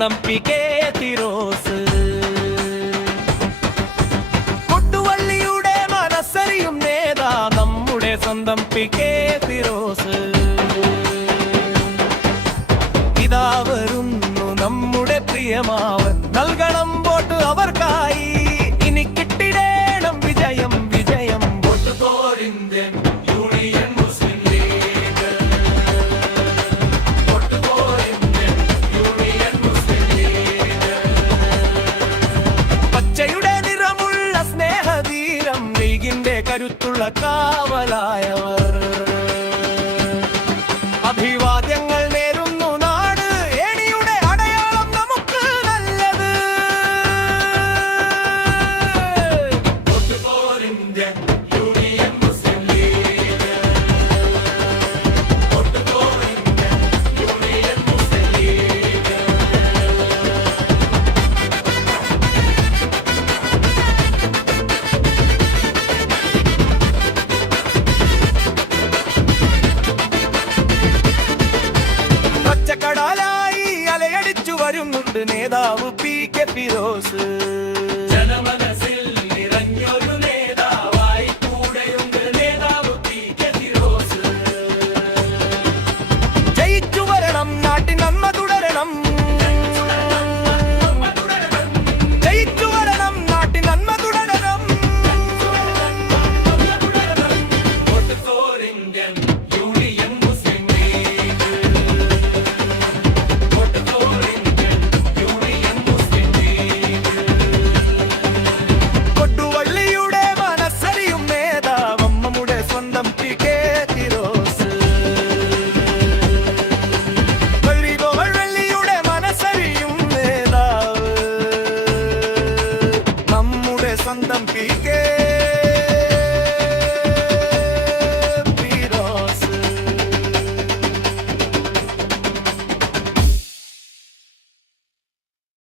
സ്വന്തം PK ഫിറോസ്. കൊട്ടുവള്ളിയുടെ മനസ്സറിയും നേതാ നമ്മുടെ സ്വന്തം PK ഫിറോസ്. ഇതാ വരുന്നു നമ്മുടെ പ്രിയമാവൻ, നൽകണം വോട്ട് അവർക്കായി. ഇനി കിട്ടിടേണം വിജയം വിജയം. Vote for Indian Union Muslim League. Vote for Indian Union Muslim League. പച്ചയുടെ നിറമുള്ള സ്നേഹതീരം, ലീഗിന്റെ കരുത്തുള്ള കാവലായവർ. അഭിവാദ്യങ്ങൾ നേരുന്നു നാട്, ഏണിയുടെ അടയാളം നമുക്ക് നല്ലത്. Vote for Indian Union Muslim League. Vote for Indian Union Muslim League. പച്ചക്കടലായി അലയടിച്ചു വരുന്നുണ്ട് നേതാവ് PK ഫിറോസ്.